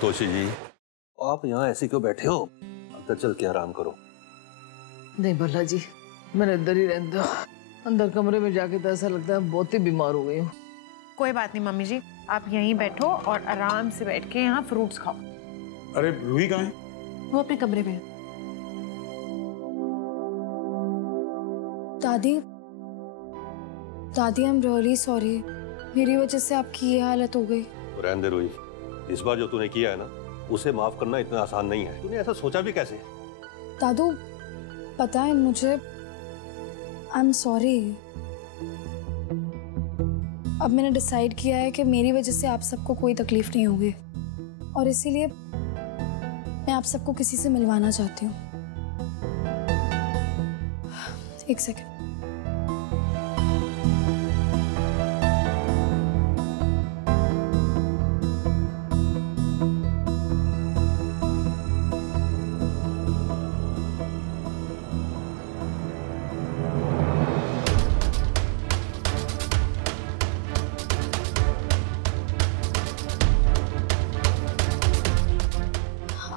तोशी जी, आप यहाँ ऐसे क्यों बैठे हो? अंदर चल के आराम करो। नहीं भल्ला जी, मैंने अंदर ही रहने दो। अंदर कमरे में जाके तो ऐसा लगता है बहुत ही बीमार हो गई हूँ। कोई बात नहीं मम्मी जी, आप यहीं बैठो और आराम से बैठ के यहाँ फ्रूट्स खाओ। अरे रूही कहाँ है? वो अपने कमरे में है। दादी, दादी आई एम रियली सॉरी, मेरी वजह से आपकी ये हालत हो गई। रहने दे रूही, इस बार जो तूने किया है ना, उसे माफ करना इतना आसान नहीं है। तूने ऐसा सोचा भी कैसे? दादू पता है मुझे, आई एम सॉरी। अब मैंने डिसाइड किया है कि मेरी वजह से आप सबको कोई तकलीफ नहीं होगी, और इसीलिए मैं आप सबको किसी से मिलवाना चाहती हूँ। एक सेकेंड।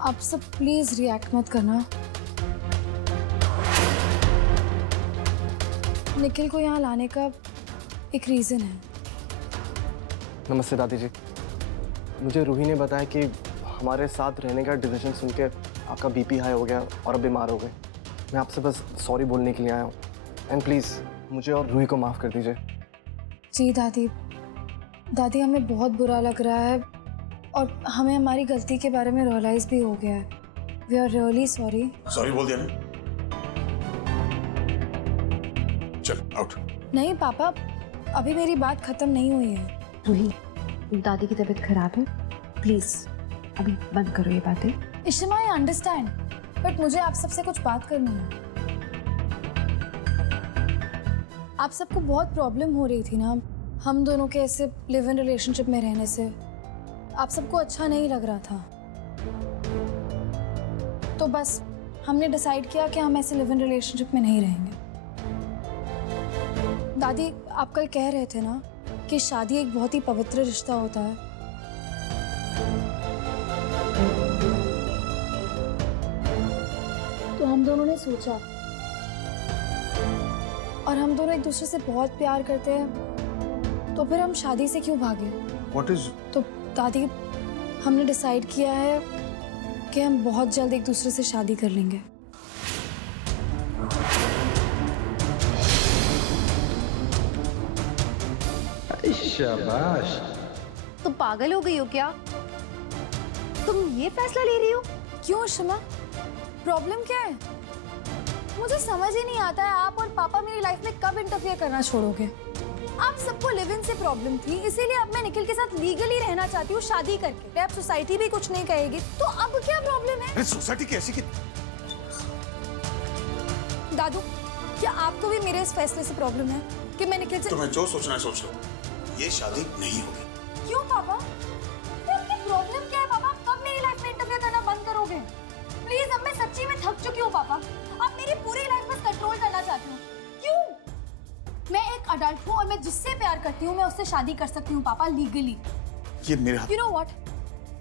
आप सब प्लीज रिएक्ट मत करना। निखिल को यहाँ लाने का एक रीजन है। नमस्ते दादी जी, मुझे रूही ने बताया कि हमारे साथ रहने का डिसीजन सुन के आपका बीपी हाई हो गया और अब बीमार हो गए। मैं आपसे बस सॉरी बोलने के लिए आया हूँ, एंड प्लीज़ मुझे और रूही को माफ़ कर दीजिए। जी दादी, दादी हमें बहुत बुरा लग रहा है और हमें हमारी गलती के बारे में रियलाइज भी हो गया है। We are really sorry. Sorry बोल दिया ना? चल आउट। नहीं पापा, अभी मेरी बात खत्म नहीं हुई है। रूही, दादी की तबीयत खराब है, प्लीज अभी बंद करो ये बातें। इशिमा आई अंडरस्टैंड, बट मुझे आप सबसे कुछ बात करनी है। आप सबको बहुत प्रॉब्लम हो रही थी ना हम दोनों के ऐसे लिव इन रिलेशनशिप में रहने से। आप सबको अच्छा नहीं लग रहा था, तो बस हमने डिसाइड किया कि हम ऐसे लिव इन रिलेशनशिप में नहीं रहेंगे। दादी, आप कल कह रहे थे ना कि शादी एक बहुत ही पवित्र रिश्ता होता है। तो हम दोनों ने सोचा, और हम दोनों एक दूसरे से बहुत प्यार करते हैं, तो फिर हम शादी से क्यों भागे? What is? तो दादी, हमने डिसाइड किया है कि हम बहुत जल्द एक दूसरे से शादी कर लेंगे। शाबाश। तुम पागल हो गई हो क्या? तुम ये फैसला ले रही हो? क्यों शिमा, प्रॉब्लम क्या है? मुझे समझ ही नहीं आता है आप और पापा मेरी लाइफ में कब इंटरफेयर करना छोड़ोगे। आप सबको लिव इन से प्रॉब्लम थी, इसीलिए अब मैं निखिल के साथ लीगली रहना चाहती हूँ शादी करके। अब सोसाइटी भी कुछ नहीं कहेगी, तो अब क्या प्रॉब्लम है? सोसाइटी कैसी? दादू, क्या आपको भी मेरे इस फैसले से प्रॉब्लम है कि मैं निखिल से? तुम्हें जो सोचना है सोच लो, ये शादी नहीं होगी। क्यों पापा? आपकी प्रॉब्लम क्या है पापा? कब मेरी लाइफ में इंटरफेयर करना बंद करोगे? प्लीज, अब मैं सच्ची में थक चुकी हूँ पापा। अब मेरी पूरी लाइफ बस कंट्रोल करना चाहती हूँ। क्यों? मैं एक अडल्ट हूँ और मैं जिससे प्यार करती हूँ मैं उससे शादी कर सकती हूँ पापा, लीगली। ये मेरे हाथ। You know what?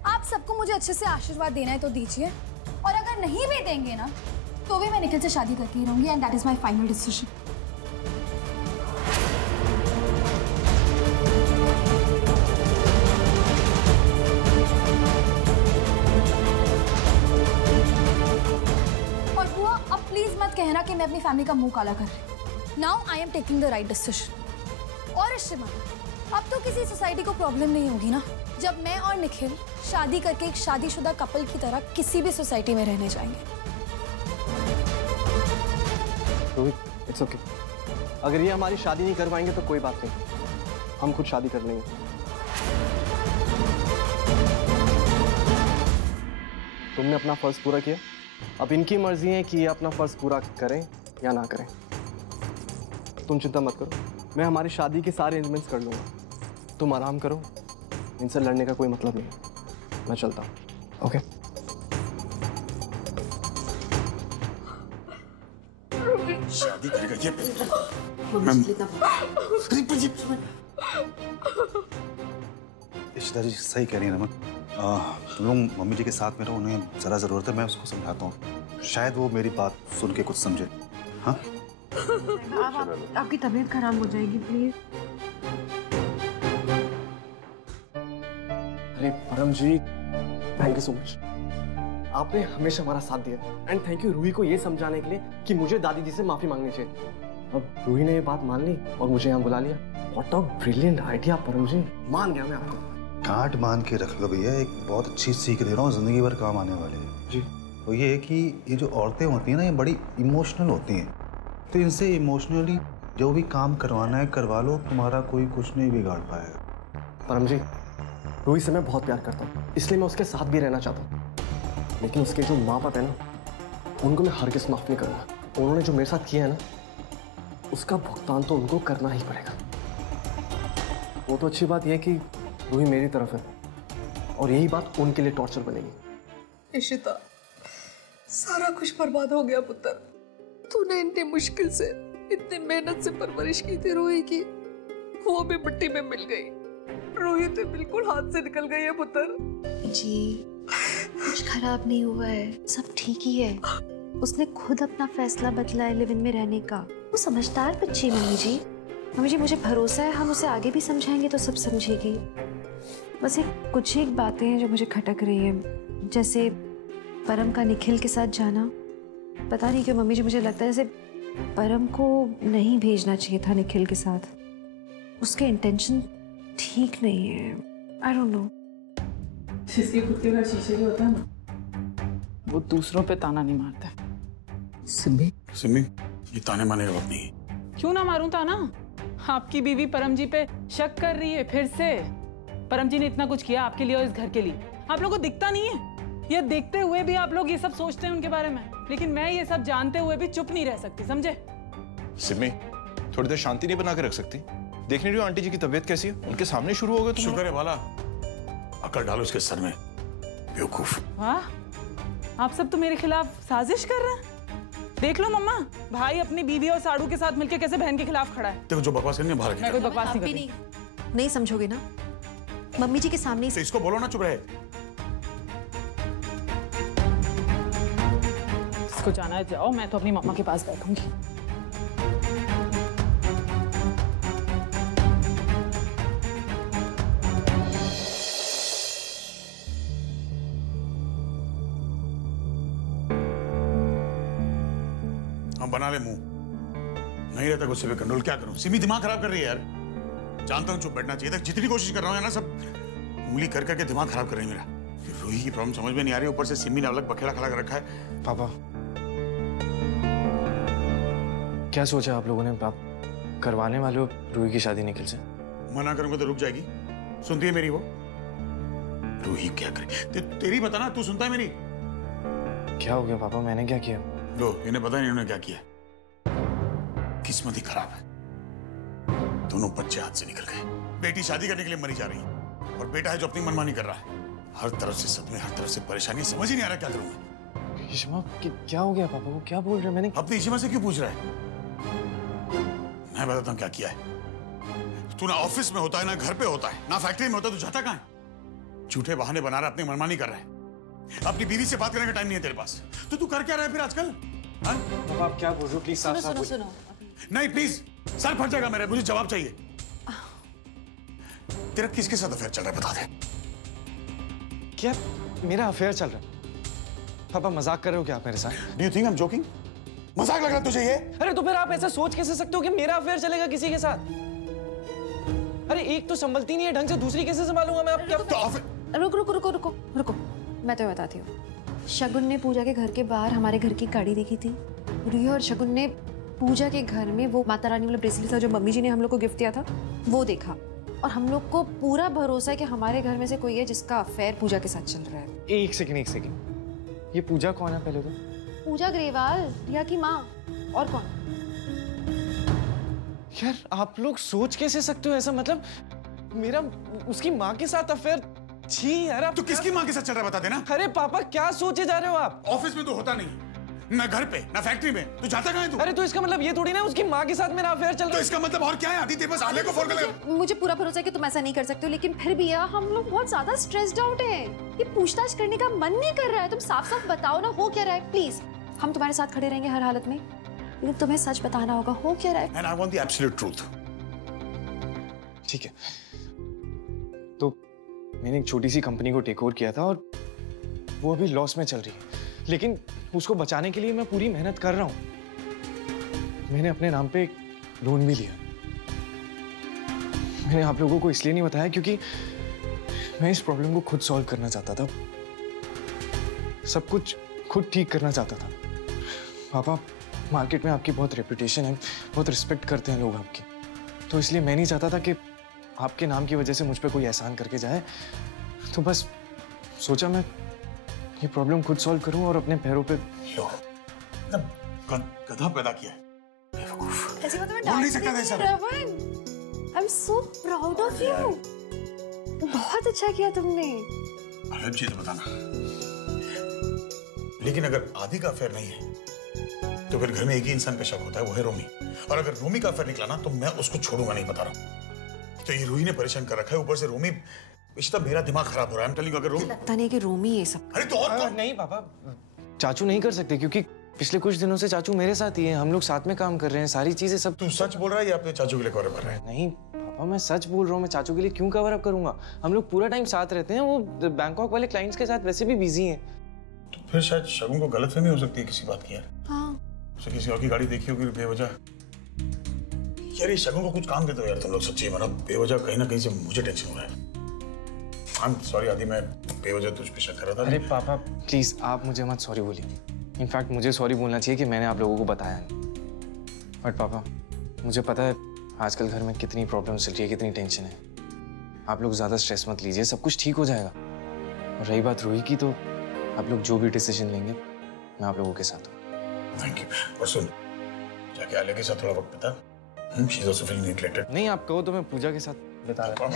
आप सबको मुझे अच्छे से आशीर्वाद देना है तो दीजिए, और अगर नहीं भी देंगे ना तो भी मैं निखिल से शादी करके ही रहूंगी, and that is my final decision. और बुआ, अब प्लीज मत कहना कि मैं अपनी फैमिली का मुंह काला कर रही हूँ। Now I am taking the right decision. और शिमा, अब तो किसी सोसाइटी को प्रॉब्लम नहीं होगी ना जब मैं और निखिल शादी करके एक शादीशुदा कपल की तरह किसी भी सोसाइटी में रहने जाएंगे। Rohit, it's okay. अगर ये हमारी शादी नहीं करवाएंगे तो कोई बात नहीं, हम खुद शादी कर लेंगे। तुमने अपना फर्ज पूरा किया, अब इनकी मर्जी है कि ये अपना फर्ज पूरा करें या ना करें। तुम चिंता मत करो, मैं हमारी शादी के सारे अरेंजमेंट्स कर लूँगा। तुम आराम करो, इनसे लड़ने का कोई मतलब नहीं। मैं चलता हूँ। ओके? शादी करेगा ये? इश्ता जी सही कह रही है नमक, तुम लोग मम्मी जी के साथ में रहो, उन्हें ज़रा ज़रूरत है, मैं उसको समझाता हूँ, शायद वो मेरी बात सुन के कुछ समझे। हाँ आपकी तबीयत खराब हो जाएगी प्लीज। अरे परम जी, थैंक यू सो मच। आपने हमेशा हमारा साथ दिया एंड थैंक यू रूही को ये समझाने के लिए कि मुझे दादी जी से माफी मांगनी चाहिए। अब रूही ने ये बात मान ली और मुझे यहाँ बुला लिया। व्हाट अ ब्रिलियंट आइडिया परम जी, मान गया मैं आपको। काट मान के रख लो भैया, एक बहुत अच्छी सीख दे रहा हूँ, जिंदगी भर काम आने वाले है जी। वो ये है कि ये जो औरतें होती हैं ना, ये बड़ी इमोशनल होती हैं, तो इनसे इमोशनली जो भी काम करवाना है करवा लो, तुम्हारा कोई कुछ नहीं बिगाड़ पाएगा। परम जी, रूही से मैं बहुत प्यार करता हूँ, इसलिए मैं उसके साथ भी रहना चाहता हूँ, लेकिन उसके जो माँ बाप है ना, उनको मैं हरगिज़ माफ नहीं करूँगा। उन्होंने जो मेरे साथ किया है ना, उसका भुगतान तो उनको करना ही पड़ेगा। वो तो अच्छी बात यह है कि रूही मेरी तरफ है और यही बात उनके लिए टॉर्चर बनेगी। इशिता, सारा कुछ बर्बाद हो गया पुत्र। तूने इतनी मुश्किल से, इतनी मेहनत से परवरिश की थी रूही की, वो भी मिट्टी में मिल गई। रूही तो बिल्कुल हाथ से निकल गई है पुत्र। जी कुछ खराब नहीं हुआ है, सब ठीक ही है। उसने खुद अपना फैसला बदला है लिव इन में रहने का। वो समझदार बच्ची है मम्मी जी। मम्मी जी मुझे भरोसा है हम उसे आगे भी समझाएंगे तो सब समझेगी। बस कुछ एक बातें हैं जो मुझे खटक रही हैं, जैसे परम का निखिल के साथ जाना। पता नहीं क्यों मम्मी जी मुझे लगता है जैसे परम को नहीं भेजना चाहिए था निखिल के साथ। उसके इंटेंशन ठीक नहीं है। I don't know. जिसके खुद के घर शीशे भी होता है ना, वो दूसरों पे ताना नहीं मारता। सिमी, ये ताने मारने का वक्त नहीं है। क्यों ना मारूं ताना? आपकी बीवी परम जी पे शक कर रही है फिर से। परम जी ने इतना कुछ किया आपके लिए और इस घर के लिए, आप लोगों को दिखता नहीं है? ये देखते हुए भी आप लोग ये सब सोचते हैं उनके बारे में, लेकिन मैं ये सब जानते हुए भी चुप नहीं रह सकती, समझे? सिमी, थोड़ी देर शांति नहीं बना के रख सकती? देख नहीं रही हो आंटी जी की तबीयत कैसी है? उनके सामने शुरू हो गए तुम। शुक्र है वाला, अकल डालो उसके सर में, बेवकूफ। वाह, आप सब तो मेरे खिलाफ साजिश कर रहे हैं। देख लो मम्मा, भाई अपनी बीवी और साड़ू के साथ मिलकर कैसे बहन के खिलाफ खड़ा है। देखो जो बकवास करनी है बाहर मैं कोई बकवास नहीं करती। नहीं समझोगे ना मम्मी जी के सामने तो इसको बोलो ना चुप रहे। इसको जाना है जाओ, मैं तो अपनी मम्मा के पास बैठूंगी। हम बना ले मुंह, नहीं रहता गुस्से पे कंट्रोल, क्या करूं? सिमी दिमाग खराब कर रही है यार। जानता हूं चुप बैठना चाहिए था, जितनी कोशिश कर रहा हूं ना, सब उंगली कर करके दिमाग खराब कर रही है मेरा। रूही की प्रॉब्लम समझ में नहीं आ रही, ऊपर से सिमी ने अलग बखेड़ा खड़ा कर रखा है। पापा क्या सोचा आप लोगों ने? आप करवाने वाले हो रूही की शादी निखिल से? मना करूंगा तो रुक जाएगी? सुनती है मेरी वो? रूही क्या करे तेरी बता ना, तू सुनता है मेरी? क्या हो गया पापा, मैंने क्या किया? लो, इन्हें पता नहीं इन्होंने क्या किया। किस्मत ही खराब है, दोनों बच्चे हाथ से निकल गए। बेटी शादी करने के लिए मरी जा रही है और बेटा है जो अपनी मनमानी कर रहा है। हर तरफ से सदमे, हर तरफ से परेशानी, समझ ही नहीं आ रहा क्या करूं मैं। इशिमा क्या हो गया पापा, वो क्या बोल रहे हैं? मैंने अपनी इशिमा से क्यों पूछ रहा है? मैं बताता हूं क्या किया है। तू ना ऑफिस में होता है, ना घर पे होता है, ना फैक्ट्री में होता है, तू जाता कहां है? झूठे बहाने बना रहा है, अपनी मनमानी कर रहा है। अपनी बीवी से बात करने का टाइम नहीं है तेरे पास, तो तू कर क्या रहा है फिर आजकल? पापा आप क्या बोल रहे हो? प्लीज साफ साफ सुनो नहीं प्लीज, सर फट जाएगा मेरा, मुझे जवाब चाहिए। तेरा किसके साथ अफेयर चल रहा है बता दे। क्या मेरा अफेयर चल रहा है? पापा मजाक कर रहे हो क्या आप मेरे साथ? Do you think I am joking? मजाक लग रहा है तुझे ये? अरे तो फिर आप ऐसा सोच कैसे सकते हो कि मेरा अफेयर चलेगा किसी के साथ? अरे एक तो संभलती नहीं है ढंग से, दूसरी कैसे संभालूंगा मैं? आप क्या रुको रुको रुको रुको रुको, मैं तुम्हें बताती हूँ। शगुन ने पूजा के घर के बाहर हमारे घर की गाड़ी देखी थी। रूही और शगुन ने पूजा के घर में वो माता रानी वाला ब्रेसलेट था जो मम्मी जी ने हम लोग को गिफ्ट दिया था, वो देखा। और हम लोग को पूरा भरोसा है कि हमारे घर में से कोई है जिसका अफेयर पूजा के साथ चल रहा है। एक सेकंड, ये पूजा कौन है पहले तो? पूजा ग्रेवाल, रिया की माँ। और कौन? यार आप लोग सोच कैसे सकते हो ऐसा? मतलब मेरा उसकी माँ के साथ अफेयर? छी यार, आप तू किसकी माँ के साथ चल रहा है बता देना। अरे पापा क्या सोचे जा रहे हो आप? ऑफिस में तो होता नहीं, ना घर पे ना फैक्ट्री में। तू जाता कहाँ है तू? अरे तो इसका मतलब ये थोड़ी ना उसकी माँ के साथ मेरा अफेयर चल रहा है। तो इसका मतलब और क्या है? आदि तेरे पास आले को फोन कर ले। मुझे पूरा भरोसा है कि तुम ऐसा नहीं कर सकते हो, लेकिन फिर भी यार हम लोग बहुत ज्यादा स्ट्रेस्ड आउट हैं। ये पूछताछ करने का मन नहीं कर रहा है। तुम साफ साफ बताओ ना, हो क्या रहा है? प्लीज, हम तुम्हारे साथ खड़े रहेंगे हर हालत में, लेकिन तुम्हें सच बताना होगा, हो क्या रहा है? And I want the absolute truth. ठीक है, तो मैंने एक छोटी सी कंपनी को टेक ओवर किया था और वो अभी लॉस में चल रही है, लेकिन उसको बचाने के लिए मैं पूरी मेहनत कर रहा हूँ। मैंने अपने नाम पे एक लोन भी लिया। मैंने आप लोगों को इसलिए नहीं बताया क्योंकि मैं इस प्रॉब्लम को खुद सॉल्व करना चाहता था, सब कुछ खुद ठीक करना चाहता था। पापा, मार्केट में आपकी बहुत रेपुटेशन है, बहुत रिस्पेक्ट करते हैं लोग आपकी, तो इसलिए मैं नहीं चाहता था कि आपके नाम की वजह से मुझ पे कोई एहसान करके जाए। तो बस सोचा मैं ये प्रॉब्लम खुद सॉल्व करूं और अपने पैरों पे लो, गधा पैदा किया है। बेवकूफ। ऐसी बात मैं बोल नहीं सकता था sir. I am so proud of you. बहुत अच्छा किया तुमने। अलग चीज बताना, लेकिन अगर आदि का अफेयर नहीं है तो फिर घर में एक ही इंसान पे शक होता है, वो है रोमी। और अगर रोमी का अफेयर निकला ना तो मैं उसको छोड़ूंगा नहीं, बता रहा हूँ। तो ये रूही ने परेशान कर रखा है, ऊपर से रोमी। इश्ता मेरा दिमाग खराब हो रहा है। अगर रोमी, लगता नहीं कि रोमी ये सब। अरे तो और कौन? नहीं पापा, चाचू नहीं कर सकते क्योंकि पिछले कुछ दिनों से चाचू मेरे साथ ही है, हम लोग साथ में काम कर रहे हैं, सारी चीजें सब। तू सच बोल रहा है या अपने चाचू के लिए कवर कर रहा है? नहीं पापा, मैं सच बोल रहा हूँ। मैं चाचू के लिए क्यों कवर अप करूंगा? हम लोग पूरा टाइम साथ रहते हैं। वो बैंकॉक वाले क्लाइंट्स के साथ वैसे भी बिजी हैं। तो फिर शायद शगुन को गलतफहमी हो सकती है किसी बात की। यार हाँ, उसे किसी और की गाड़ी देखी होगी बेवजह। यार ये शगुन को कुछ काम देते हो यार तुम लोग, सच्ची में ना बेवजह कहीं ना कहीं से मुझे टेंशन हो रहा है। आई एम सॉरी आदि, मैं बेवजह तुझ पे शक कर रहा था। अरे पापा प्लीज आप मुझे मत सॉरी बोलिए। इनफैक्ट मुझे सॉरी बोलना चाहिए कि मैंने आप लोगों को बताया नहीं। बट पापा, मुझे पता है आजकल घर में कितनी प्रॉब्लम चल रही है, कितनी टेंशन है। आप लोग ज्यादा स्ट्रेस मत लीजिए, सब कुछ ठीक हो जाएगा। और रही बात रूही की, तो आप लोग जो भी डिसीजन लेंगे मैं आप लोगों के साथ हूँ। Thank you. और सुन, जाके आलिया के साथ थोड़ा वक्त बिता। She is also feeling neglected. नहीं, आप कहो तो मैं पूजा के साथ बिता रहा हूँ।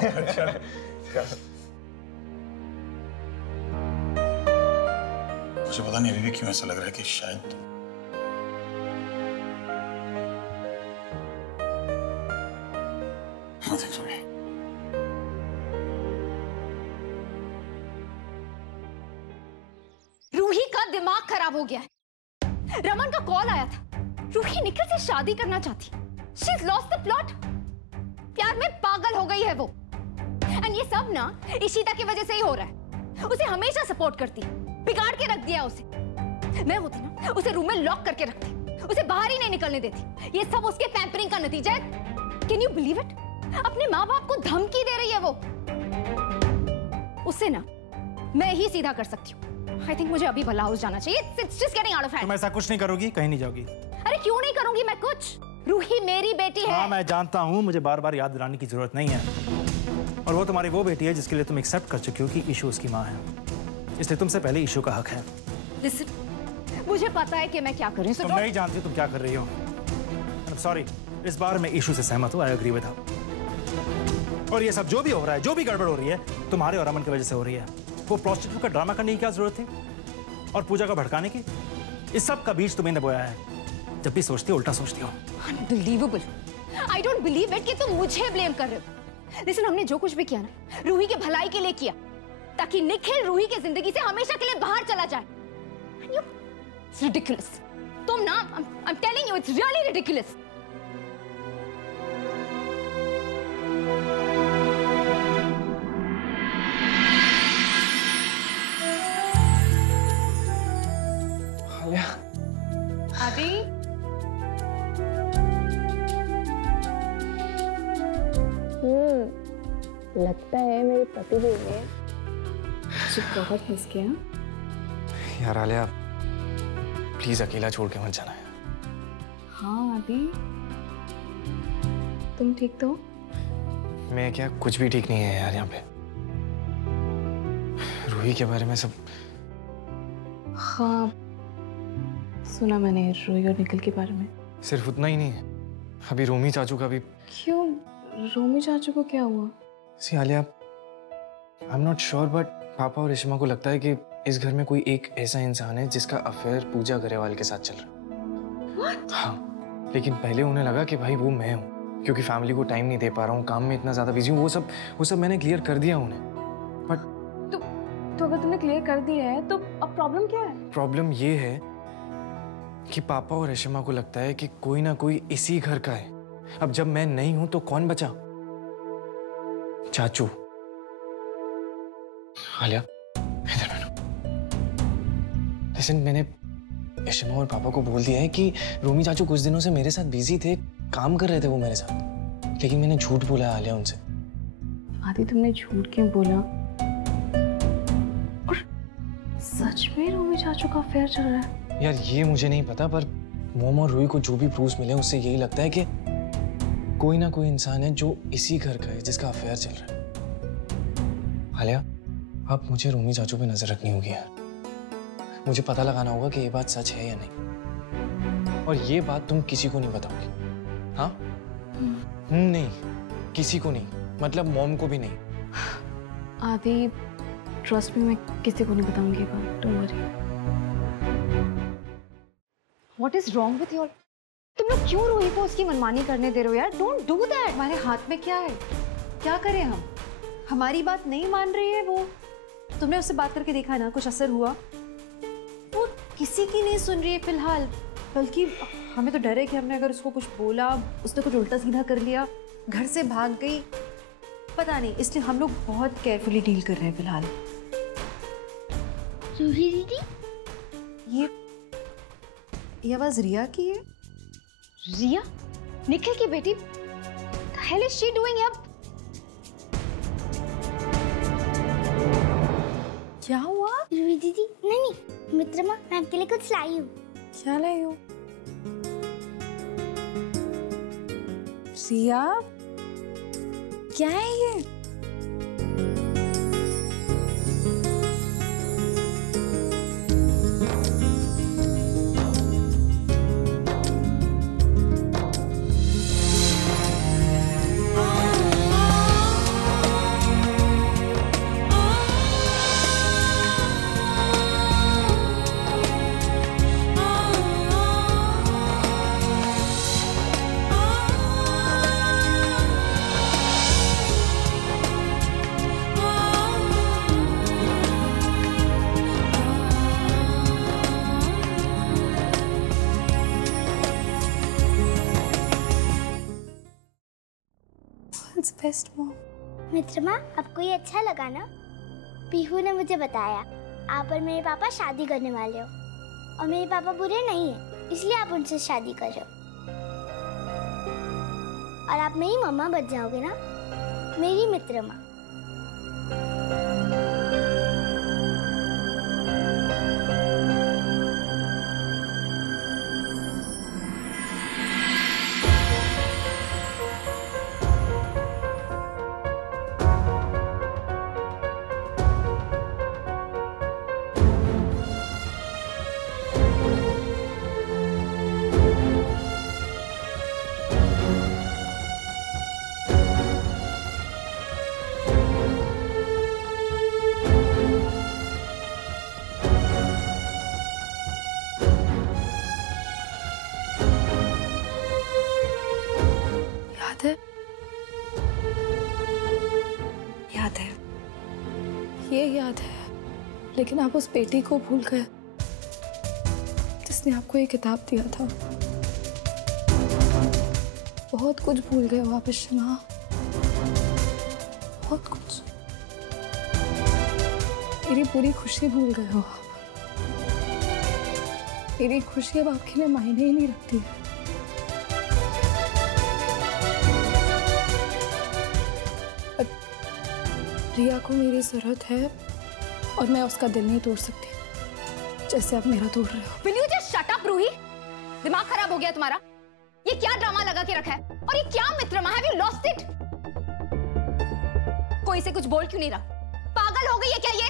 मुझे पता नहीं अभी भी क्यों ऐसा लग रहा है कि शायद nothing, sorry. रूही का दिमाग खराब हो गया है। रमन का कॉल आया था, रूही निखिल से शादी करना चाहती। She's lost the plot. प्यार में पागल हो गई है वो। एंड ये सब ना इशिता की वजह से ही हो रहा है। उसे हमेशा सपोर्ट करती, बिगाड़ के रख दिया उसे। मैं होती ना उसे रूम में लॉक करके रखती, उसे बाहर ही नहीं निकलने देती। ये सब उसके पैम्परिंग का नतीजा है। Can you believe it? अपने माँ बाप को धमकी दे रही है वो। उससे ना मैं ही सीधा कर सकती हूँ। I think मुझे अभी भला हाउस जाना चाहिए। It's just getting out of hand. तुम ऐसा कुछ नहीं करोगी, कहीं नहीं जाओगी। अरे क्यों नहीं करूंगी मैं कुछ? रूही मेरी बेटी है। हाँ मैं जानता हूँ, मुझे बार बार याद दिलाने की जरूरत नहीं है। और वो तुम्हारी वो बेटी है जिसके लिए तुम एक्सेप्ट कर चुकी हो कि ईशू उसकी माँ है, इसलिए तुमसे पहले ईशू का हक है। Listen, मुझे पता है कि मैं क्या कर रही हूँ। तुम नहीं जानती तुम क्या कर रही हो। सॉरी, इस बार मैं ईशू से सहमत हूँ। I agree with her. और ये सब जो भी हो रहा है, जो भी गड़बड़ हो रही है, तुम्हारे और अमन की वजह से हो रही है। वो प्रोस्टिट्यूट का ड्रामा करने की क्या जरूरत थी, और पूजा को भड़काने की? इस सब का बीज तुम्हें बोया है। जब भी सोचती हो उल्टा सोचती हो। Unbelievable. I don't believe it कि तुम मुझे ब्लेम कर रहे हो। Listen, हमने जो कुछ भी किया ना रूही के भलाई के लिए किया, ताकि निखिल रूही की जिंदगी से हमेशा के लिए बाहर चला जाए। And you, it's ridiculous. तुम ना, I'm telling you, it's really ridiculous. आदि, लगता है मेरे पति देव ने मुझे बहुत मिस किया। यार आलिया, प्लीज अकेला छोड़ के मत जाना है। हाँ आदि, तुम ठीक तो? मैं क्या, कुछ भी ठीक नहीं है यार। यहाँ पे रूही के बारे में सब। हाँ सुना मैंने रूही और निखिल के बारे में। सिर्फ उतना ही नहीं है, अभी रोमी चाचू का भी। क्यों, रोमी चाचू को क्या हुआ? See Alia, I am not sure but पापा और रेशमा को लगता है कि इस घर में कोई एक ऐसा इंसान है जिसका अफेयर पूजा गरेवाल के साथ चल रहा है। What? हाँ, लेकिन पहले उन्हें लगा कि भाई वो मैं हूँ, क्योंकि फैमिली को टाइम नहीं दे पा रहा हूँ, काम में इतना ज्यादा बिजी हूँ। वो सब मैंने क्लियर कर दिया उन्हें। बट तो अगर तुमने क्लियर कर दिया है तो अब प्रॉब्लम क्या है? प्रॉब्लम ये है कि पापा और रेशमा को लगता है कि कोई ना कोई इसी घर का है। अब जब मैं नहीं हूं तो कौन बचा? चाचू। आलिया, इधर बैठो। लिसन, मैंने रेशमा और पापा को बोल दिया है कि रोमी चाचू कुछ दिनों से मेरे साथ बिजी थे, काम कर रहे थे वो मेरे साथ, लेकिन मैंने झूठ बोला आलिया उनसे। आदि, तुमने झूठ क्यों बोला? और सच में रोमी चाचू का अफेयर चल रहा है? यार ये मुझे नहीं पता, पर मोम और रूही को जो भी प्रूफ मिले उससे यही लगता है कि कोई ना कोई इंसान है जो इसी घर का है जिसका अफेयर चल रहा है। आलिया, अब मुझे रोमी चाचू पे नजर रखनी होगी यार। मुझे पता लगाना होगा कि ये बात सच है या नहीं, और ये बात तुम किसी को नहीं बताओगी। हाँ? नहीं, किसी को नहीं, मतलब मॉम को भी नहीं। आदि, ट्रस्ट में मैं किसी को नहीं बताऊंगी ये बात, don't worry. What is wrong with you? तुम लोग क्यों रूही को उसकी मनमानी करने दे रहे हो यार? Don't do that. हमारे हाथ में क्या है? क्या करें हम? हमारी बात नहीं मान रही है वो। तुमने उससे बात करके देखा ना, कुछ असर हुआ? वो किसी की नहीं सुन रही है फिलहाल, बल्कि हमें तो डर है कि हमने अगर उसको कुछ बोला, उसने कुछ उल्टा सीधा कर लिया, घर से भाग गई, पता नहीं, इसलिए हम लोग बहुत केयरफुली डील कर रहे हैं फिलहाल। रूही दीदी, ये आवाज रिया की है? रिया? निखिल की बेटी? The hell is she doing up? क्या हुआ? रूही दीदी, नहीं, मित्रमा, मैं आपके लिए कुछ लाई हूँ। क्या लाई हो? रिया, क्या है ये? Best mom. मित्रमा, आपको ये अच्छा लगा ना? पीहू ने मुझे बताया आप और मेरे पापा शादी करने वाले हो, और मेरे पापा बुरे नहीं है, इसलिए आप उनसे शादी कर रहे हो, और आप मेरी मम्मा बन जाओगे ना, मेरी मित्रमा। याद है, ये याद है, लेकिन आप उस बेटी को भूल गए जिसने आपको ये किताब दिया था। बहुत कुछ भूल गए हो आप इश्मा, बहुत कुछ। मेरी पूरी खुशी भूल गए हो आप। मेरी खुशी अब आपके लिए मायने ही नहीं रखती है। रिया को मेरी जरूरत है और मैं उसका दिल नहीं तोड़ सकती जैसे आप मेरा तोड़ रहे हो। Will you just shut up, Ruhi? दिमाग खराब हो गया तुम्हारा? ये क्या ड्रामा लगा के रखा है? और ये क्या मित्रमा? Have you lost it? कोई से कुछ बोल क्यों नहीं रहा? पागल हो गई है क्या ये?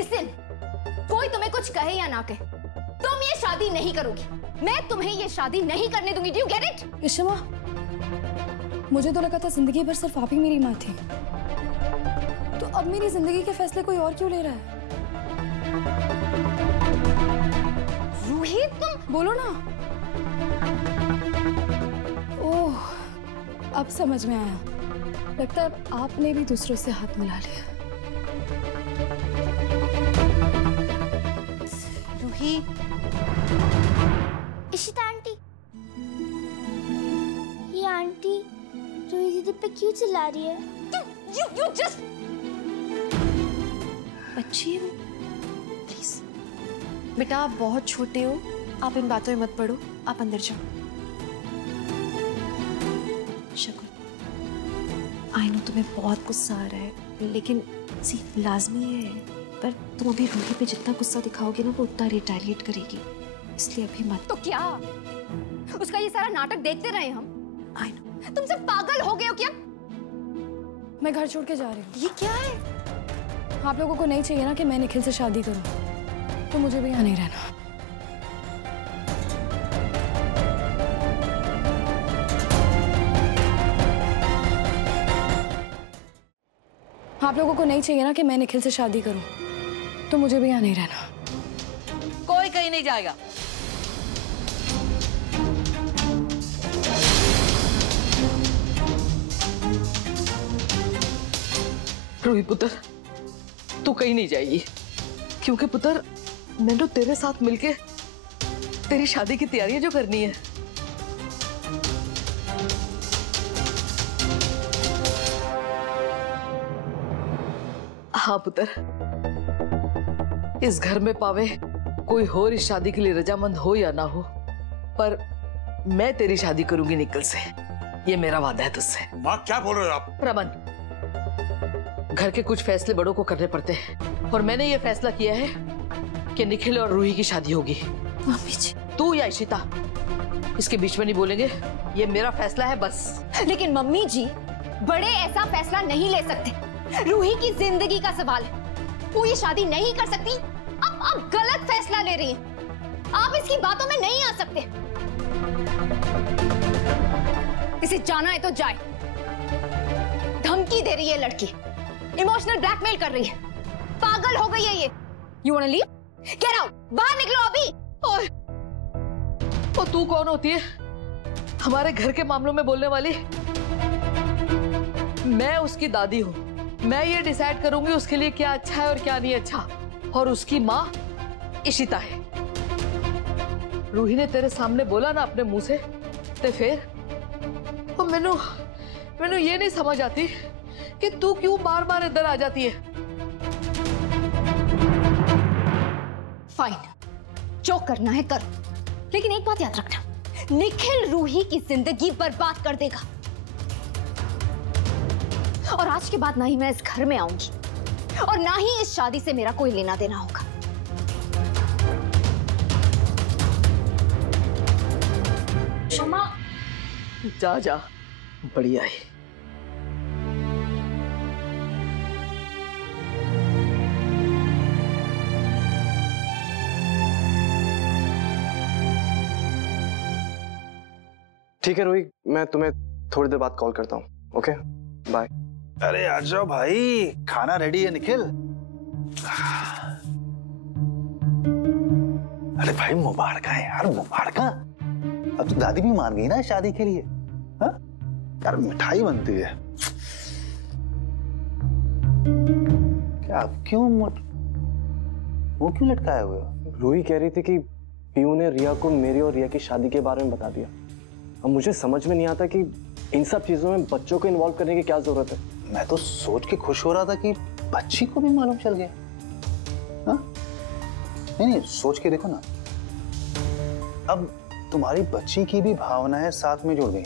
Listen, कोई तुम्हें कुछ कहे या ना कहे, तुम ये शादी नहीं करोगी। मैं तुम्हें ये शादी नहीं करने दूंगी। Do you get it? इश्मा, मुझे तो लगा था जिंदगी भर सिर्फ आप ही मेरी माँ थी, अब मेरी जिंदगी के फैसले कोई और क्यों ले रहा है? रूही तुम बोलो ना। ओह, अब समझ में आया। लगता है आपने भी दूसरों से हाथ मिला लिया। रूही, इशिता आंटी, ये आंटी रूही दीदी पे क्यों चिल्ला रही है? you just बच्ची हो प्लीज। बेटा आप बहुत छोटे हो, आप इन बातों में मत पड़ो, आप अंदर जाओ। शकुन, आई नो तुम्हें बहुत गुस्सा आ रहा है, लेकिन लाजमी है। पर तुम अभी रूही पे जितना गुस्सा दिखाओगे ना, वो उतना रिटेलिएट करेगी, इसलिए अभी मत। तो क्या उसका ये सारा नाटक देखते रहे हम? I know. तुम सब पागल हो गए हो क्या? मैं घर छोड़ के जा रही हूँ। ये क्या है? आप लोगों को नहीं चाहिए ना कि मैं निखिल से शादी करूँ, तो मुझे भी यहाँ नहीं रहना। आप लोगों को नहीं चाहिए ना कि मैं निखिल से शादी करूं, तो मुझे भी यहाँ नहीं रहना। कोई कहीं नहीं जाएगा। रूही पुत्र, तू कहीं नहीं जाएगी, क्योंकि पुत्र मैंने तेरे साथ मिलके तेरी शादी की तैयारियां जो करनी है। हाँ पुत्र, इस घर में पावे कोई और इस शादी के लिए रजामंद हो या ना हो, पर मैं तेरी शादी करूंगी निखिल से, ये मेरा वादा है तुझसे। माँ क्या बोल रहे हो आप? रमन, घर के कुछ फैसले बड़ों को करने पड़ते हैं, और मैंने ये फैसला किया है कि निखिल और रूही की शादी होगी। मम्मी जी। तू या इशिता इसके बीच में नहीं बोलेंगे, ये मेरा फैसला है बस। लेकिन मम्मी जी, बड़े ऐसा फैसला नहीं ले सकते। रूही की जिंदगी का सवाल है, वो ये शादी नहीं कर सकती। अब गलत फैसला ले रही हैं। आप इसकी बातों में नहीं आ सकते। इसे जाना है तो जाए। धमकी दे रही है लड़की, इमोशनल ब्लैकमेल कर रही है, पागल हो गई है ये। You want to leave? Get out, बाहर निकलो अभी। और तू कौन होती है हमारे घर के मामलों में बोलने वाली? मैं उसकी दादी हूँ, मैं ये डिसाइड करूंगी उसके लिए क्या अच्छा है और क्या नहीं अच्छा, और उसकी माँ इशिता है। रूही ने तेरे सामने बोला ना अपने मुंह से, तो फिर मैनू ये नहीं समझ आती कि तू क्यों बार बार इधर आ जाती है। फाइन, जो करना है करो, लेकिन एक बात याद रखना, निखिल रूही की जिंदगी बर्बाद कर देगा। और आज के बाद ना ही मैं इस घर में आऊंगी, और ना ही इस शादी से मेरा कोई लेना देना होगा। क्षमा। जा जा, बढ़िया है। ठीक है रोहित, मैं तुम्हें थोड़ी देर बाद कॉल करता हूँ। Okay bye. अरे आ जाओ भाई, खाना रेडी है निखिल। अरे भाई मुबारक है यार, मुबारक। अब तो दादी भी मान गई ना शादी के लिए। हाँ यार, मिठाई बनती है क्या? क्यों वो क्यों लटकाए हुए हो? रूही कह रही थी कि पीयू ने रिया को मेरी और रिया की शादी के बारे में बता दिया। अब मुझे समझ में नहीं आता कि इन सब चीजों में बच्चों को इन्वॉल्व करने की क्या जरूरत है। मैं तो सोच के खुश हो रहा था कि बच्ची को भी मालूम चल गया। हाँ? नहीं, सोच के देखो ना, अब तुम्हारी बच्ची की भी भावनाएं साथ में जुड़ गई।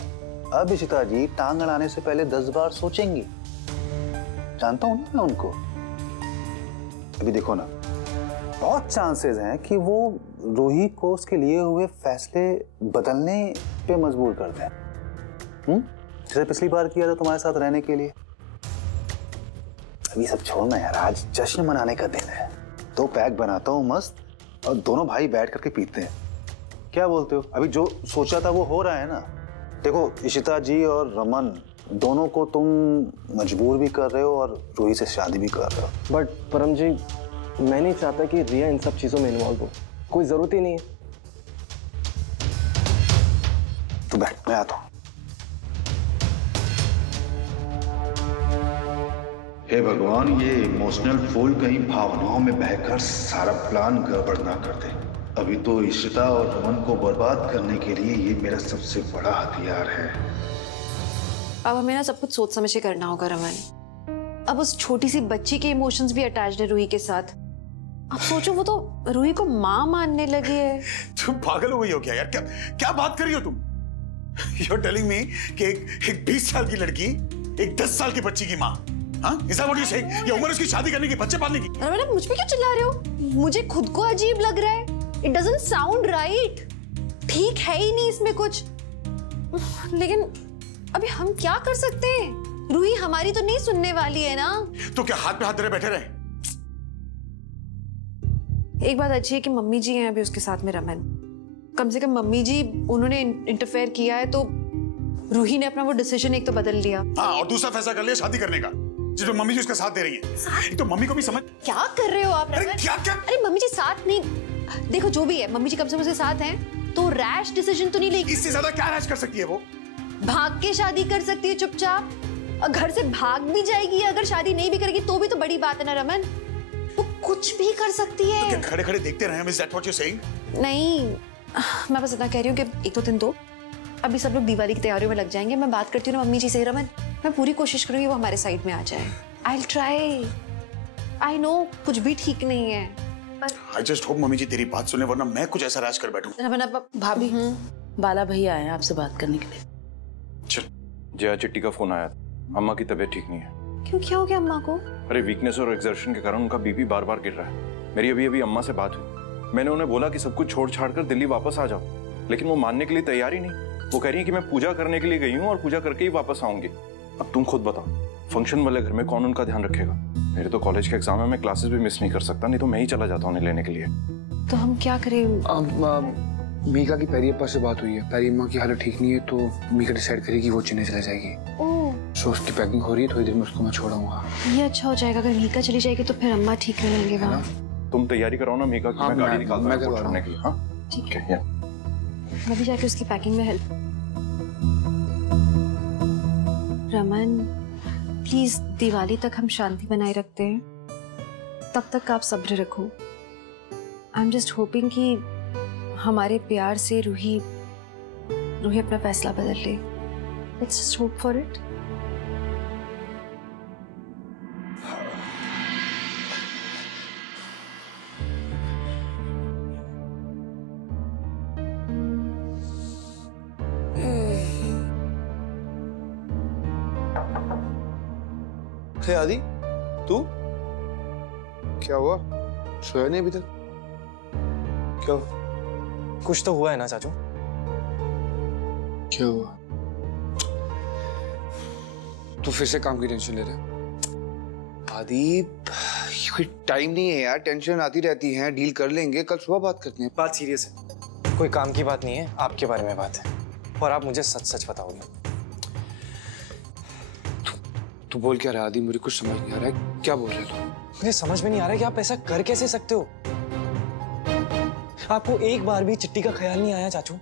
अब इशिता जी टांग अड़ाने से पहले 10 बार सोचेंगी। जानता हूं ना मैं उनको। अभी देखो ना, बहुत चांसेस हैं कि वो रूही को उसके लिए हुए फैसले बदलने पे मजबूर कर दें। जैसे पिछली बार किया था तुम्हारे साथ रहने के लिए। अभी सब छोड़ना यार, आज जश्न मनाने का दिन है। 2 पैक बनाता हूँ मस्त, और दोनों भाई बैठ करके पीते हैं। क्या बोलते हो? अभी जो सोचा था वो हो रहा है ना। देखो इशिता जी और रमन दोनों को तुम मजबूर भी कर रहे हो और रूही से शादी भी कर रहे हो। बट परम जी, मैं नहीं चाहता कि रिया इन सब चीजों में इन्वॉल्व हो, कोई जरूरत ही नहीं है। तू बैठ, मैं आता हूं। हे भगवान, ये इमोशनल फूल कहीं भावनाओं में बहकर सारा प्लान गड़बड़ ना कर दे। अभी तो इशिता और रमन को बर्बाद करने के लिए ये मेरा सबसे बड़ा हथियार है। अब हमें ना सब कुछ सोच समझ के करना होगा रमन। अब उस छोटी सी बच्ची के इमोशंस भी अटैच्ड है रूही के साथ। अब सोचो, वो तो रूही को माँ मानने लगी है। तुम पागल हो गई हो क्या यार? क्या क्या बात कर रही हो तुम? You're telling me कि एक 20 साल की लड़की एक 10 साल की बच्ची की माँ, हाँ? Is that what you're saying? ये उम्र उसकी शादी करने की, बच्चे पालने की? अरे मैडम, मुझ पे क्यों चिल्ला रहे हो? मुझे खुद को अजीब लग रहा है। It doesn't sound right. ठीक है ही नहीं इसमें कुछ। लेकिन अभी हम क्या कर सकते हैं? रूही हमारी तो नहीं सुनने वाली है ना। तो क्या हाथ पे हाथ धरे बैठे रहे? एक बात अच्छी है कि मम्मी जी हैं अभी उसके साथ में रमन। कम से कम मम्मी जी, उन्होंने इंटरफेयर किया है तो रूही ने अपना वो डिसीजन एक तो बदल लिया। हाँ, और दूसरा फैसला कर लिया शादी करने का, जिसमें मम्मी जी उसका साथ दे रही है। तो मम्मी को भी समझ। क्या कर रहे हो आप? अरे क्या क्या? अरे मम्मी जी साथ नहीं, देखो जो भी है, मम्मी जी कम से कम उसके साथ हैं तो रैश डिसीजन तो नहीं लेगी। इससे ज्यादा क्या रैश कर सकती है वो? भाग के शादी कर सकती है चुपचाप, और घर से भाग भी जाएगी। अगर शादी नहीं भी करेगी तो भी तो बड़ी बात है ना रमन। वो कुछ भी कर सकती है। तो क्या खड़े खड़े देखते रहे? Is that what you're saying? नहीं, मैं बस इतना कह रही हूँ कि एक दो दिन दो, अभी सब लोग दिवाली की तैयारियों में लग जाएंगे। मैं बात करती हूँ ना मम्मी जी से रमन, मैं पूरी कोशिश करूंगी वो हमारे साइड में आ जाए। I'll try. I know कुछ भी ठीक नहीं है। I just hope मम्मी जी तेरी बात सुने, वरना मैं कुछ ऐसा राज कर बैठूं। भाभी, बाला भैया आए आपसे बात करने के लिए। चल, जया चिट्टी का फोन आया था। अम्मा की तबीयत ठीक नहीं है। क्यों, क्या हो गया अम्मा को? अरे वीकनेस और एक्सर्शन के कारण उनका बीपी बार बार गिर रहा है। मेरी अभी अभी अम्मा से बात हुई। मैंने उन्हें बोला कि सब कुछ छोड़ छाड़ कर दिल्ली वापस आ जाओ, लेकिन वो मानने के लिए तैयार ही नहीं। वो कह रही है कि मैं पूजा करने के लिए गई हूँ और पूजा करके ही वापस आऊंगी। अब तुम खुद बताओ, फंक्शन वाले घर में कौन उनका ध्यान रखेगा? मेरे तो कॉलेज के एग्जाम है, मैं क्लासेस भी मिस नहीं कर सकता, नहीं तो मैं ही चला जाता हूँ उन्हें लेने के लिए। तो हम क्या करें? मीका की पैरी अप्पा से बात हुई है। पैरी अम्मा की हालत ठीक नहीं है, तो मीका डिसाइड करेगी वो चेन्नई चले जाएगी। सो उसकी पैकिंग हो रही है, थोड़ी देर में उसको मैं छोड़ूंगा। ये अच्छा हो जाएगा, अगर मीका चली जाएगी तो फिर अम्मा ठीक रहेंगे वहाँ। तुम तैयारी कराओ ना मीका की, मैं गाड़ी निकालता हूँ छोड़ने के लिए। हाँ ठीक है, मैं भी जाके उसकी पैकिंग में हेल्प। रमन प्लीज, दिवाली तक हम शांति बनाए रखते हैं, तब तक आप सब्र रखो। आई एम जस्ट होपिंग कि हमारे प्यार से रूही अपना फैसला बदल ले। Let's just hope for it. Hey Adi, तू क्या हुआ? सोया नहीं अभी तक? क्या हुआ? कुछ तो हुआ है ना चाचू? क्या हुआ? तू फिर से काम की टेंशन ले रहा है? आदि, कोई टाइम नहीं है यार, टेंशन आती रहती है, डील कर लेंगे, कल सुबह बात करते हैं। बात सीरियस है, कोई काम की बात नहीं है, आपके बारे में बात है, और आप मुझे सच सच बताओगे। तू बोल क्या रहा है आदि? मुझे कुछ समझ नहीं आ रहा है, क्या बोल रहे हो? मुझे समझ में नहीं आ रहा है कि आप ऐसा कर कैसे सकते हो। आपको एक बार भी चिट्टी का ख्याल नहीं आया चाचू?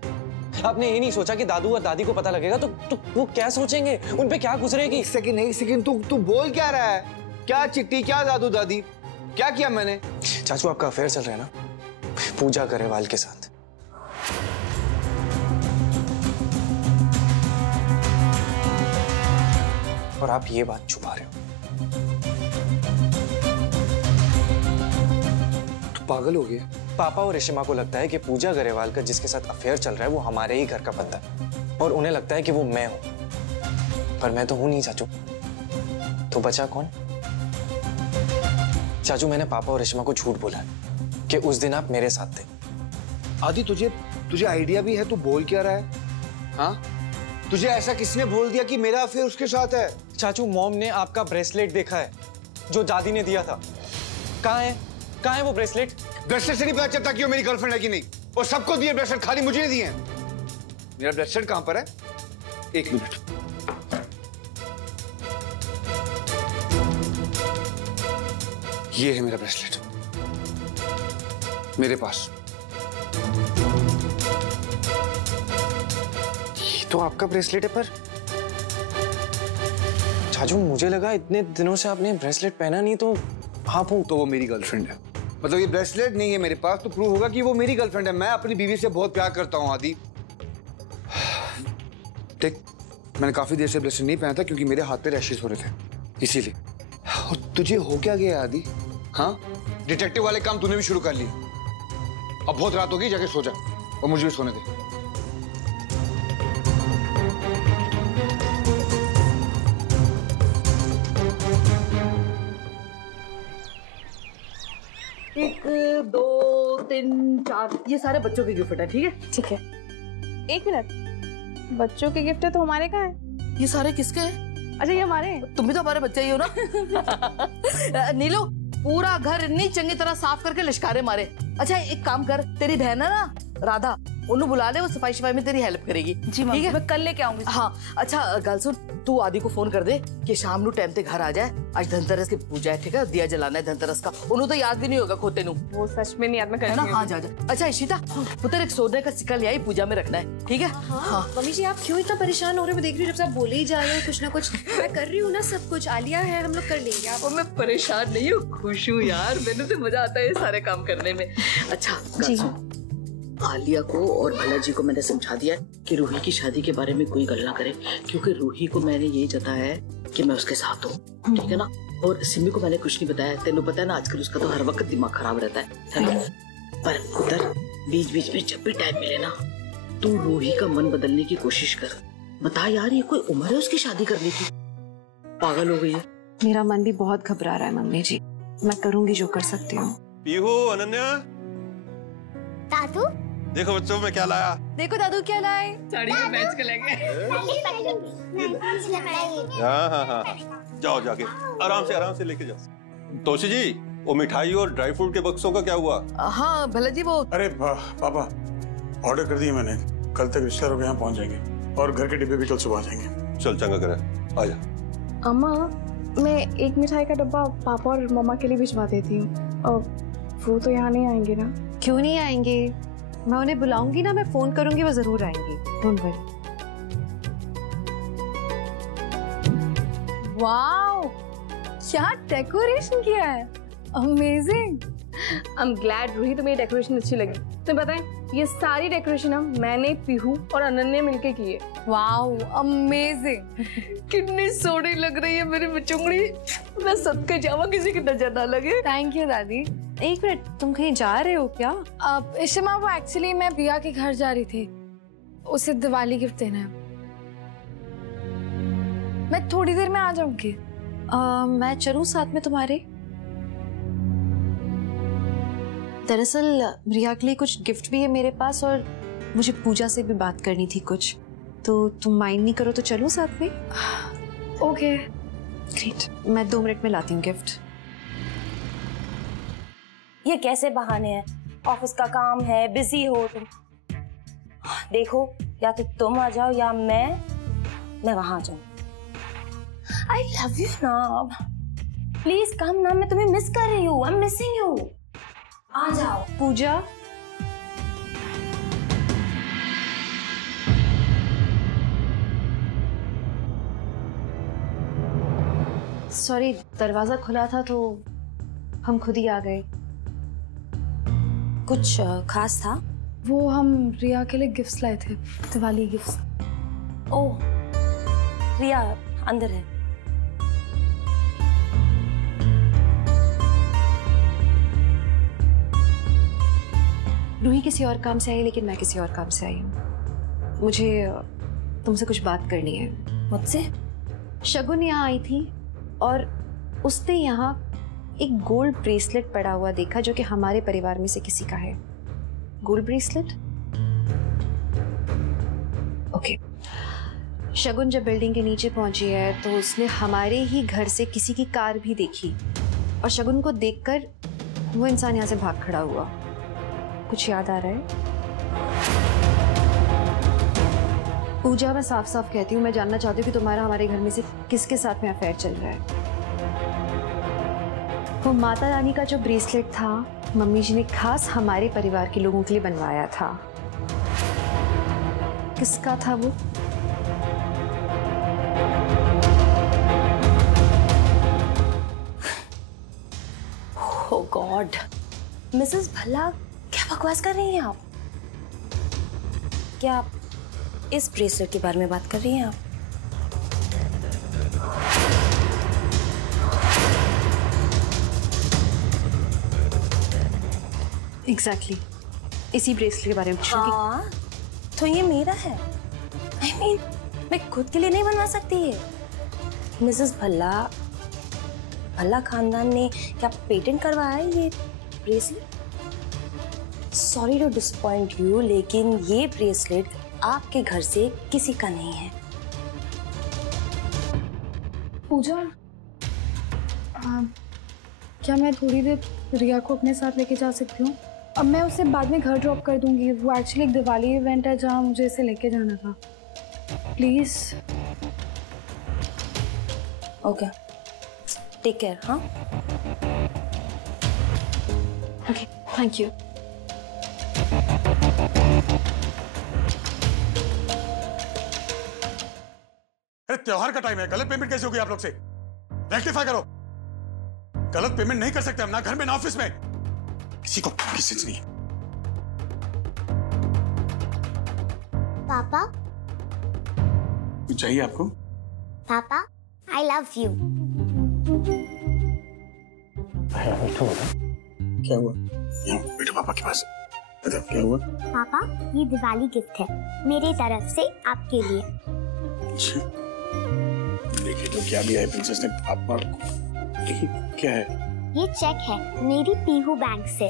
आपने ये नहीं सोचा कि दादू और दादी को पता लगेगा तो वो क्या सोचेंगे, उन पे क्या गुजरेगी? एक सेकंड, तू बोल क्या रहा है? क्या चिट्टी, क्या दादू दादी, क्या किया मैंने? चाचू आपका अफेयर चल रहा है ना पूजा गरेवाल के साथ। और आप ये बात छुपा रहे हो। तू पागल हो गया? पापा और ऋषिमा को लगता है कि पूजा गरेवाल का जिसके साथ अफेयर चल रहा है वो हमारे ही घर का बंदा है, और उन्हें लगता है कि वो मैं हूं, पर मैं तो हूं नहीं चाचू। तो बचा कौन? चाचू, मैंने पापा और ऋषिमा को झूठ बोला कि उस दिन आप मेरे साथ थे। आदि, तुझे आइडिया भी है? तू बोल क्या रहा है? हाँ, तुझे ऐसा किसने बोल दिया कि मेरा अफेयर उसके साथ है? चाचू, मॉम ने आपका ब्रेसलेट देखा है जो दादी ने दिया था। कहाँ है वो ब्रेसलेट? ब्रेसलेट से नहीं पता चलता कि वो मेरी गर्लफ्रेंड है कि नहीं। और सबको दिए ब्रेसलेट, खाली मुझे नहीं दिए। मेरा ब्रेसलेट कहां पर है? एक मिनट। ये है मेरा ब्रेसलेट, मेरे पास। ये तो आपका ब्रेसलेट है, पर चाचू मुझे लगा इतने दिनों से आपने ब्रेसलेट पहना नहीं, तो आप हूँ। तो वो मेरी गर्लफ्रेंड है। मतलब ये ब्रेसलेट नहीं है मेरे पास तो प्रूव होगा कि वो मेरी गर्लफ्रेंड है। मैं अपनी बीवी से बहुत प्यार करता हूँ आदि। देख, मैंने काफी देर से ब्रेसलेट नहीं पहना था क्योंकि मेरे हाथ पे रैशेस हो रहे थे, इसीलिए। और तुझे हो क्या गया आदि? हाँ, डिटेक्टिव वाले काम तूने भी शुरू कर लिए। अब बहुत रात होगी, जाके सो जा और मुझे भी सोने दे। एक, दो, तीन, चार, ये सारे बच्चों के गिफ्ट है। ठीक है, ठीक है। एक मिनट, बच्चों के गिफ्ट है तो हमारे कहाँ है? ये सारे किसके हैं? अच्छा, ये हमारे हैं। तुम भी तो हमारे बच्चे ही हो ना। नीलू, पूरा घर इतनी चंगी तरह साफ करके लिशकारे मारे। अच्छा एक काम कर, तेरी बहन है ना राधा, उन्हें बुला ले, वो सफाई शफाई में तेरी हेल्प करेगी। जी ठीक है, मैं कल लेके आऊंगी। हाँ अच्छा गल सुन, तू आदि को फोन कर दे कि शाम को टाइम ते घर आ जाए। आज धनतेरस की पूजा है, ठीक है, दिया जलाना है धनतेरस का। उन्हें तो याद भी नहीं होगा खोते नु। वो सच में नहीं याद, मैं है ना। हाँ जा जा। अच्छा इशिता, पुत्र एक सोने का सिक्का ले आई, पूजा में रखना है, ठीक है। हाँ मम्मी जी, आप क्यों इतना परेशान हो रहे हो? मैं देख रही हूँ जब से आप बोले ही जा रहे हो कुछ ना कुछ। मैं कर रही हूँ ना सब कुछ, आलिया है, हम लोग कर लेंगे। आप मैं परेशान नहीं हूँ, खुश हूँ यार। मैंने तो मजा आता है ये सारे काम करने में। अच्छा जी, आलिया को और भला जी को मैंने समझा दिया कि रूही की शादी के बारे में कोई गल ना करे, क्योंकि रूही को मैंने ये जताया है कि मैं उसके साथ हूँ, ठीक है ना। और सिमी को मैंने कुछ नहीं बताया, तेनू पता है ना आजकल उसका तो हर वक्त दिमाग खराब रहता है ना। पर उधर बीच बीच में जब भी टाइम मिले ना, तू रूही का मन बदलने की कोशिश कर। बता यार, ये कोई उम्र है उसकी शादी करने की? पागल हो गई है। मेरा मन भी बहुत घबरा रहा है मम्मी जी, मैं करूंगी जो कर सकती हूँ। पीहू, अनन्या, दादू देखो बच्चों में क्या लाया। देखो दादू क्या लाए। साड़ी में मैच करेंगे। हाँ हाँ हाँ, जाओ जाके आराम से लेके जाओ। तोशी जी, वो मिठाई और ड्राई फ्रूट के बक्सों का क्या हुआ? हाँ भला जी वो। अरे पापा, ऑर्डर कर दिए मैंने, कल तक रिश्तेदारों के यहाँ पहुँच जाएंगे और घर के डिब्बे भी कल सुबह आ जाएंगे। चल चंगा करे, आ जा। अम्मा, मैं एक मिठाई का डब्बा पापा और मम्मा के लिए भिजवा देती हूँ। और वो तो यहाँ नहीं आएंगे ना? क्यों नहीं आएंगे, मैं उन्हें बुलाऊंगी ना, मैं फोन करूंगी, वो जरूर आएंगी। Don't worry. वाओ, क्या डेकोरेशन किया है, amazing. I am glad Ruhi, तुम्हें डेकोरेशन अच्छी लगी। तो बताएं, ये सारी डेकोरेशन हम मैंने, पीहू और अनन्या मिलके की है। वाओ अमेजिंग, कितनी सोहनी लग रही है मेरी बचुंगड़ी। मैं सदके जावा, किसी की नजर ना लगे। थैंक यू दादी। एक मिनट, तुम कहीं जा रहे हो क्या? अब इशिमा, वो एक्चुअली मैं बिया के घर जा रही थी, उसे दिवाली गिफ्ट देना है। मैं थोड़ी देर में आ जाऊंगी। मैं चलूं साथ में तुम्हारे? दरअसल रिया के लिए कुछ गिफ्ट भी है मेरे पास, और मुझे पूजा से भी बात करनी थी कुछ, तो तुम माइंड नहीं करो तो चलो साथ में? ओके ग्रेट, मैं 2 मिनट में लाती हूँ गिफ्ट। ये कैसे बहाने हैं? ऑफिस का काम है, बिजी हो तुम। देखो, या तो तुम आ जाओ या मैं वहां आ जाऊं। आई लव यू ना, प्लीज कम ना, मैं तुम्हें मिस कर रही हूँ। I am missing you. आ जाओ। पूजा, सॉरी, दरवाजा खुला था तो हम खुद ही आ गए। कुछ खास था? वो हम रिया के लिए गिफ्ट्स लाए थे, दिवाली गिफ्ट्स। ओह, रिया अंदर है। रूही किसी और काम से आई, लेकिन मैं किसी और काम से आई हूँ। मुझे तुमसे कुछ बात करनी है। मुझसे? शगुन यहाँ आई थी और उसने यहाँ एक गोल्ड ब्रेसलेट पड़ा हुआ देखा, जो कि हमारे परिवार में से किसी का है। Gold bracelet? ओके। शगुन जब बिल्डिंग के नीचे पहुंची है तो उसने हमारे ही घर से किसी की कार भी देखी, और शगुन को देखकर वो इंसान यहाँ से भाग खड़ा हुआ। कुछ याद आ रहा है? पूजा, मैं साफ साफ कहती हूँ, मैं जानना चाहती हूँ कि तुम्हारा हमारे घर में से किसके साथ में अफेयर चल रहा है। वो माता रानी का जो ब्रेसलेट था मम्मी जी ने खास हमारे परिवार के लोगों के लिए बनवाया था। किसका था वो? ओह गॉड, मिसेस भल्ला क्या बकवास कर रही हैं आप? क्या आप इस ब्रेसलेट के बारे में बात कर रही हैं आप? एग्जैक्टली इसी ब्रेसलेट के बारे में पूछूंगी। हाँ, तो ये मेरा है। I mean, मैं खुद के लिए नहीं बनवा सकती है। मिसेस भल्ला खानदान ने क्या पेटेंट करवाया है ये bracelet? Sorry to disappoint you, लेकिन ये ब्रेसलेट आपके घर से किसी का नहीं है। पूजा, क्या मैं थोड़ी देर रिया को अपने साथ लेके जा सकती हूँ? अब मैं उसे बाद में घर ड्रॉप कर दूंगी। वो एक्चुअली एक दिवाली इवेंट है जहाँ मुझे इसे लेके जाना था। प्लीज। Okay, take care. हाँ, ओके, थैंक यू। अरे त्योहार का टाइम है, गलत पेमेंट कैसे होगी आप लोग से? रेक्टिफाई करो। गलत पेमेंट नहीं कर सकते हम, ना घर में ना ऑफिस में। किसी को सेंस नहीं। पापा, कुछ चाहिए आपको? पापा, I love you. क्या हुआ? यहाँ बेटा पापा के पास। बताओ क्या हुआ? पापा, ये दिवाली गिफ्ट है मेरी तरफ से आपके लिए। अच्छा, देखिए तो क्या दिया है प्रिंसेस ने पापा को। देखिए क्या है? ये चेक है मेरी पीहू बैंक से।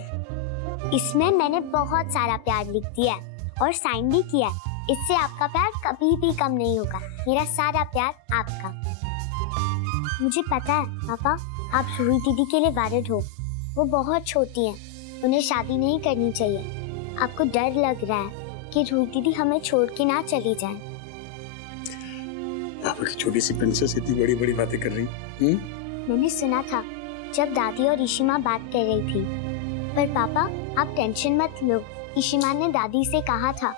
इसमें मैंने बहुत सारा प्यार लिख दिया है और साइन भी किया है। इससे आपका प्यार कभी भी कम नहीं होगा। मेरा सारा प्यार आपका। मुझे पता है पापा, आप रूही दीदी के लिए वैलिड हो। वो बहुत छोटी हैं, उन्हें शादी नहीं करनी चाहिए। आपको डर लग रहा है कि रूही दीदी हमें छोड़ के ना चली जाए। पापा की छोटी सी प्रिंसेस इतनी बड़ी बड़ी बातें कर रही। मैंने सुना था जब दादी और ईशिमा बात कर रही थी। पर पापा, आप टेंशन मत लो। ईशिमा ने दादी से कहा था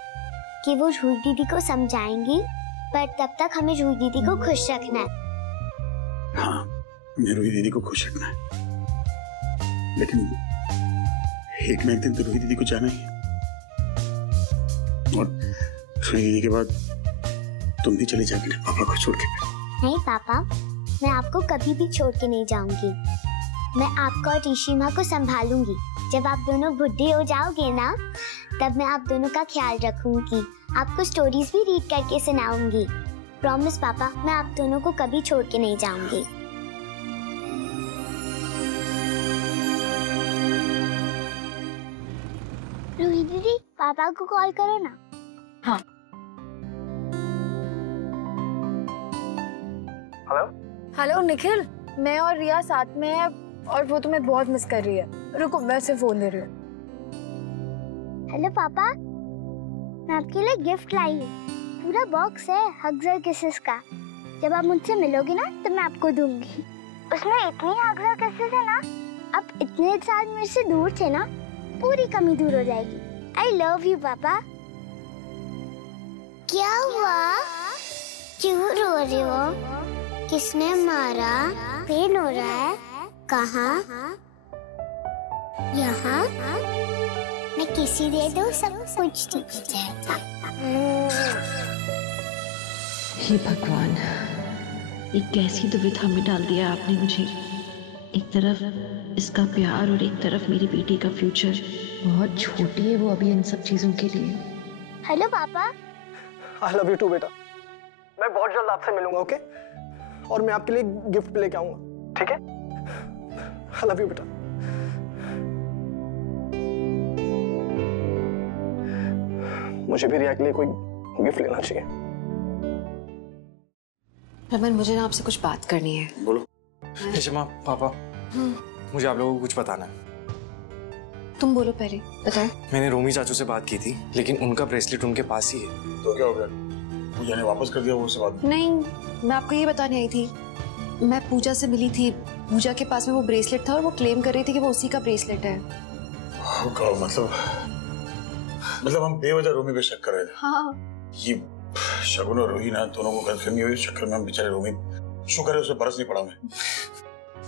कि वो रूही दीदी को समझाएंगी, पर तब तक हमें रूही दीदी को खुश रखना है। हाँ, मुझे रूही दीदी को खुश रखना है, लेकिन एक ना एक दिन तो रूही दीदी को जाना ही है। और रूही दीदी के बाद तुम भी चली जाओगे पापा को छोड़ के। नहीं पापा, मैं आपको कभी भी छोड़ के नहीं जाऊंगी। मैं आपको और ईशिमा को संभालूंगी। जब आप दोनों बुढ़े हो जाओगे ना, तब मैं आप दोनों का ख्याल रखूंगी। आपको स्टोरीज भी रीड करके सुनाऊंगी। प्रॉमिस पापा, मैं आप दोनों को कभी छोड़ के नहीं जाऊंगी। रूही दीदी, पापा को कॉल करो ना। हाँ। हेलो हेलो निखिल, मैं और रिया साथ में है और वो तुम्हें बहुत मिस कर रही है। रुको, मैं उसे फोन दे रही हूँ। हेलो पापा, मैं आपके लिए गिफ्ट लाई हूँ। पूरा बॉक्स है हग्स और किसेस का। जब आप मुझसे मिलोगे ना, तब मैं आपको दूंगी। उसमें इतनी हग्स और किसेस है ना, आप इतने साल मेरे से दूर थे ना, पूरी कमी दूर हो जाएगी। आई लव यू पापा। क्या हुआ? क्यों रो रहे हो? किसने मारा? पेन हो रहा है? कहाँ? यहाँ? मैं किसी दे दूँ, सब कुछ ठीक हो जाएगा। हे भगवान, ये कैसी दुविधा में डाल दिया आपने मुझे। एक तरफ इसका प्यार और एक तरफ मेरी बेटी का फ्यूचर। बहुत छोटी है वो अभी इन सब चीजों के लिए। हेलो पापा। आई लव यू टू बेटा। मैं बहुत जल्द आपसे मिलूंगा, ओके? और मैं आपके लिए गिफ्ट लेके आऊंगा, ठीक है? आई लव यू बेटा। मुझे भी रिया के लिए कोई गिफ्ट लेना चाहिए। रमन, मुझे ना आपसे कुछ बात करनी है। बोलो। ईशिमा, पापा, मुझे आप लोगों को कुछ बताना है। तुम बोलो पहले, बताओ। मैंने रोमी चाचू से बात की थी, लेकिन उनका ब्रेसलेट उनके पास ही है। तो क्या हो गया? पूजा ने वापस कर दिया वो से बात? नहीं, मैं आपको ये बताने आई थी। मैं पूजा से मिली थी, पूजा के पास में वो ब्रेसलेट था और वो क्लेम कर रही थी कि वो उसी का ब्रेसलेट है। मतलब हम बेवजह रोमी पे शक कर रहे थे। हाँ। ये शगुन और रूही ना दोनों को गलतफहमी हुई, चक्कर में हम बेचारे रोमी, शुक्र है उसे बरस नहीं पड़ा मैं।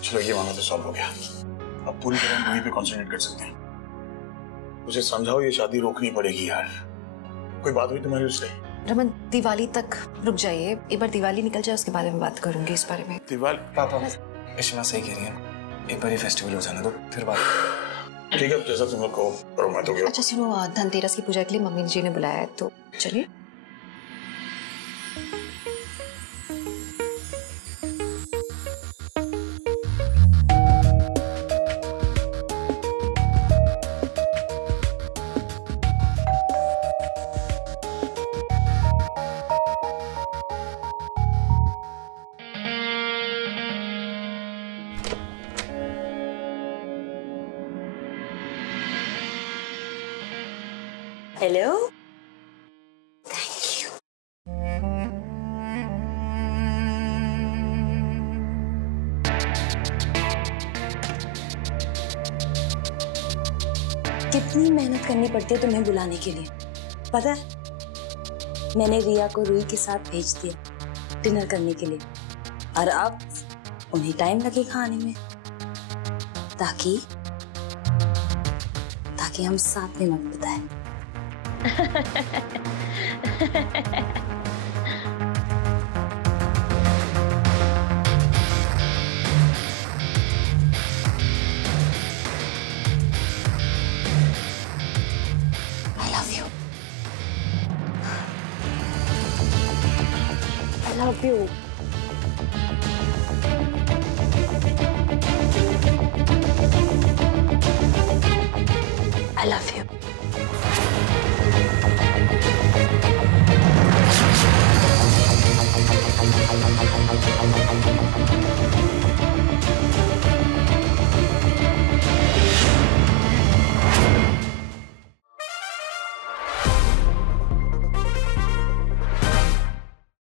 चलो ये मामला तो सॉल्व हो गया, अब पूरी तरह रूही पे कंसंट्रेट कर सकते हैं। उसे समझाओ ये शादी रोकनी पड़ेगी यार। कोई बात हुई तुम्हारी उससे? रमन दिवाली तक रुक जाइए, एक बार दिवाली निकल जाए उसके बाद में बात करूंगी इस बारे में। दिवाली? पापा इश्मा सही कह रही है, एक बार ये फेस्टिवल हो जाने दो फिर बात। ठीक है, जैसा तुम लोग को करो मैं तो गया। अच्छा सुनो, धनतेरस की पूजा के लिए मम्मी जी ने बुलाया है तो चलिए। हेलो, कितनी मेहनत करनी पड़ती है तुम्हें बुलाने के लिए, पता है? मैंने रिया को रूही के साथ भेज दिया डिनर करने के लिए, और अब उन्हें टाइम लगेगा आने में, ताकि हम साथ में वक्त बिताएं। I love you. I love you.